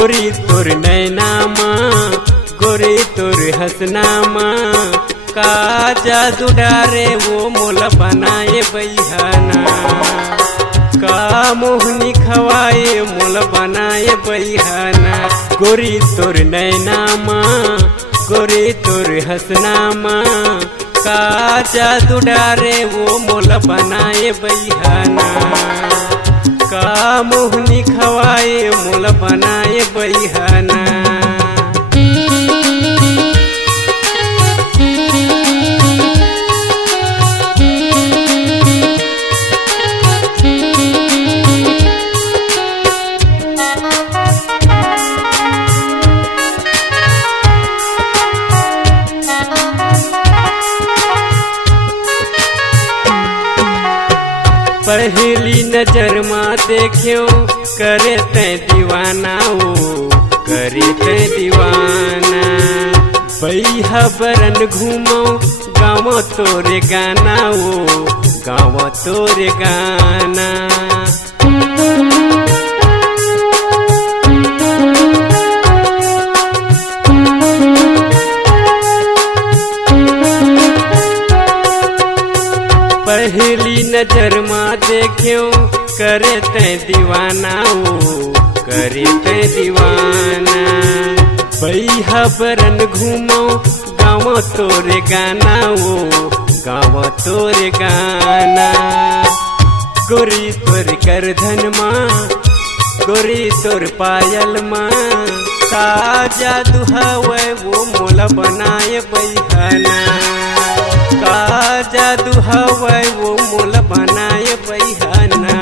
गोरी तोर नैनामा गोरी तोर हसनामा का जादू डारे वो मोला बनाए बैहाना का मोहनी खवाए मोला बनाए बैहाना। गोरी तोर नैनामा गोरी तोर हसनामा का जादू डारे वो मोला बनाए बैहाना का मोहनी खवाए मोला बनाए बैहाना। पहली नजर माँ देखियो करे ते दीवाना ओ करे ते दीवाना। बैहा बरन घूमो गाँव तोरे गाना ओ गाँव तोरे गाना। पहली नजर माँ देखियो करे ते दीवाना ओ करे ते दीवाना। बैहा बरन घूमो गाँव तोरे गाना ओ गाँव तोरे गाना। गोरी तोर करधन माँ गोरी तोर पायल माँ का जादू हवे वो मोला बनाए बैहाना का जादू हवे वो मोला बनाए बैहाना।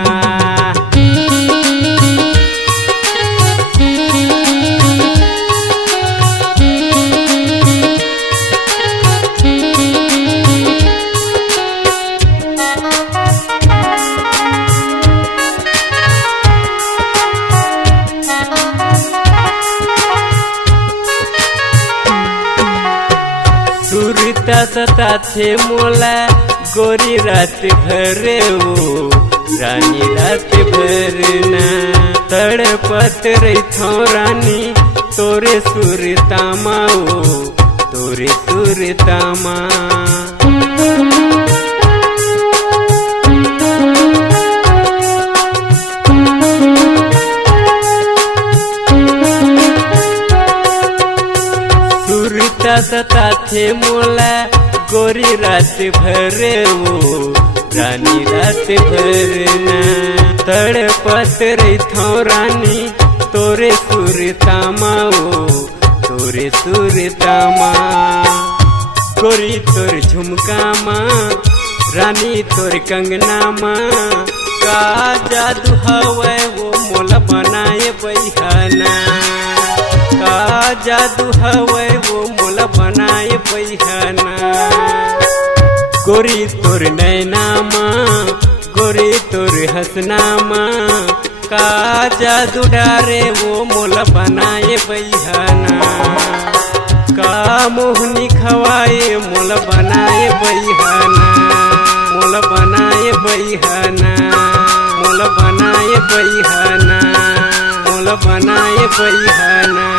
सुरता सता थे मोला गोरी रात भरे ओ रानी रात भरना। तड़पत रही थो रानी तोरे सुरतामा ओ तोरे सुरतामा। सता थे मोला गोरी रात भरे ओ रानी रात भरना। तड़पत रही थो रानी तोरे सुरतामा ओ तोरे सुरतामा। गोरी तोर झुमकामा रानी तोर कंगनामा का जादू हवे वो मोला बनाए बैहाना का जादू हवे वो मोला बनाए बैहाना। गोरी तोर नैनामा गोरी तोर हसनामा का जादू डारे वो मोला बनाए बैहाना का मोहनी खवाए मोला बनाए बैहाना मोला बनाए बैहाना मोला बनाए बैहाना मोला बनाए बैहाना।